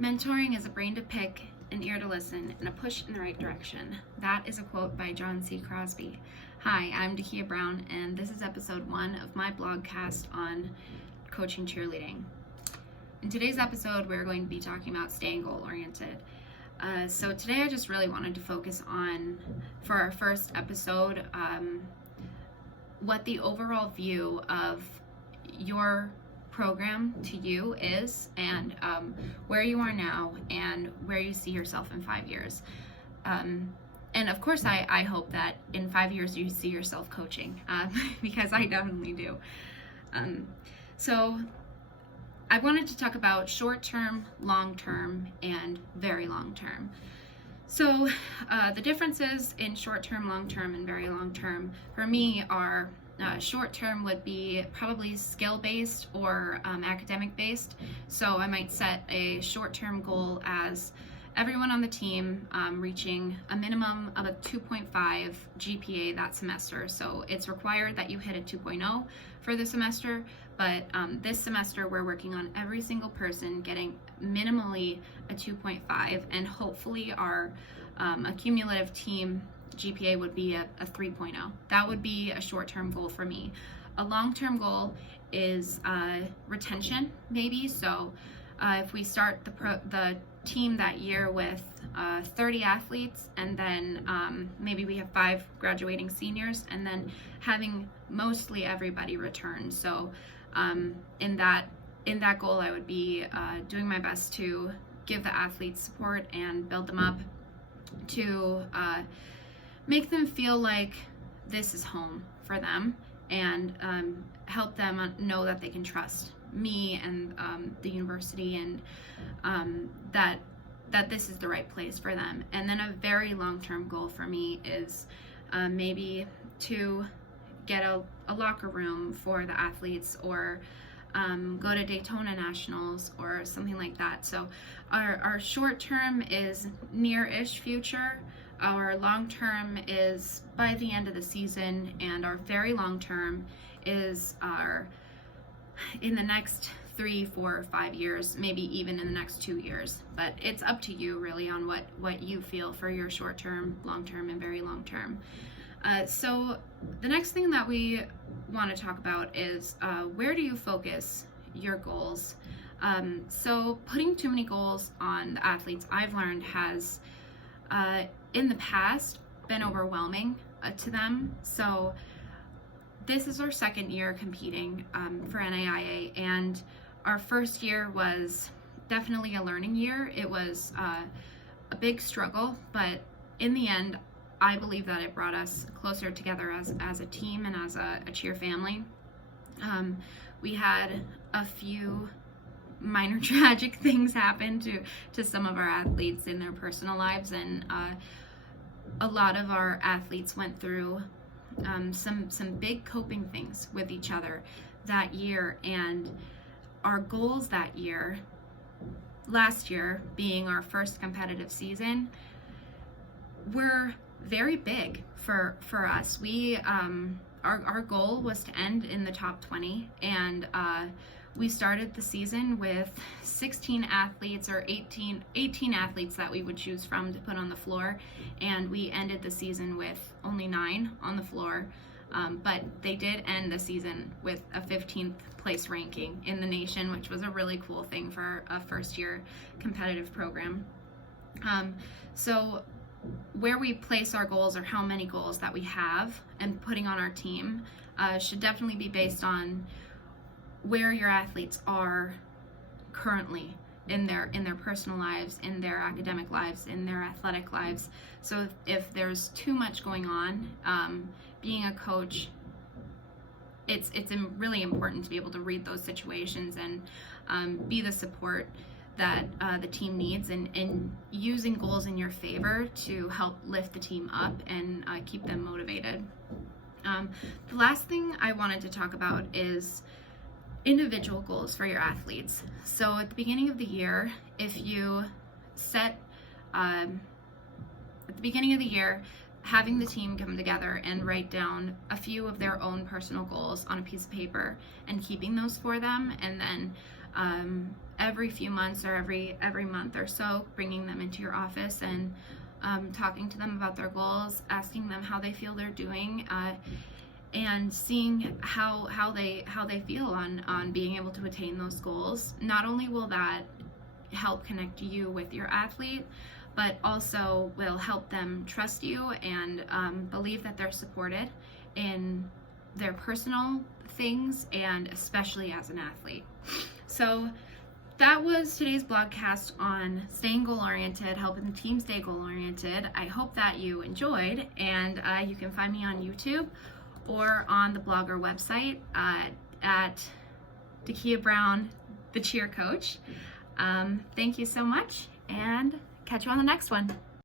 Mentoring is a brain to pick, an ear to listen, and a push in the right direction. That is a quote by John C. Crosby. Hi, I'm Dakia Brown, and this is episode 1 of my blogcast on coaching cheerleading. In today's episode, we're going to be talking about staying goal-oriented. So today I just really wanted to focus on, for our first episode, what the overall view of your program to you is, and where you are now and where you see yourself in 5 years. And of course I hope that in 5 years you see yourself coaching, because I definitely do. So I wanted to talk about short-term, long-term, and very long-term. So the differences in short-term, long-term, and very long-term for me are short-term would be probably skill-based or academic-based. So I might set a short-term goal as everyone on the team reaching a minimum of a 2.5 GPA that semester. So it's required that you hit a 2.0 for the semester, but this semester we're working on every single person getting minimally a 2.5, and hopefully our accumulative team GPA would be a 3.0. That would be a short-term goal for me. A long-term goal is retention, maybe. So if we start the team that year with 30 athletes, and then maybe we have 5 graduating seniors, and then having mostly everybody return. So in that goal, I would be doing my best to give the athletes support and build them up to make them feel like this is home for them, and help them know that they can trust me and the university, and that this is the right place for them. And then a very long-term goal for me is maybe to get a locker room for the athletes, or go to Daytona Nationals or something like that. So our short term is near-ish future. Our long term is by the end of the season, and our very long term is in the next 3, 4, 5 years, maybe even in the next 2 years. But it's up to you really on what you feel for your short term, long term, and very long term. So the next thing that we want to talk about is where do you focus your goals? So putting too many goals on the athletes, I've learned, has in the past been overwhelming to them. So this is our second year competing for NAIA, and our first year was definitely a learning year. It was a big struggle, but in the end, I believe that it brought us closer together as a team and as a cheer family. We had a few minor tragic things happen to some of our athletes in their personal lives, and a lot of our athletes went through some big coping things with each other that year. And our goals that year, last year being our first competitive season, were very big for us. We our goal was to end in the top 20, and we started the season with 16 athletes, or 18 athletes that we would choose from to put on the floor, and we ended the season with only 9 on the floor. But they did end the season with a 15th place ranking in the nation, which was a really cool thing for a first year competitive program. So where we place our goals, or how many goals that we have and putting on our team, should definitely be based on where your athletes are currently in their personal lives, in their academic lives, in their athletic lives. So if there's too much going on, being a coach, it's really important to be able to read those situations and be the support that the team needs, and using goals in your favor to help lift the team up and keep them motivated. The last thing I wanted to talk about is individual goals for your athletes. So at the beginning of the year, if you set at the beginning of the year, having the team come together and write down a few of their own personal goals on a piece of paper and keeping those for them, and then every few months or every month or so, bringing them into your office and talking to them about their goals, asking them how they feel they're doing, and seeing how they feel on being able to attain those goals. Not only will that help connect you with your athlete, but also will help them trust you and believe that they're supported in their personal things and especially as an athlete. So that was today's blogcast on staying goal-oriented, helping the team stay goal-oriented. I hope that you enjoyed, and you can find me on YouTube or on the blogger website at Dakia Brown, the cheer coach. Thank you so much, and catch you on the next one.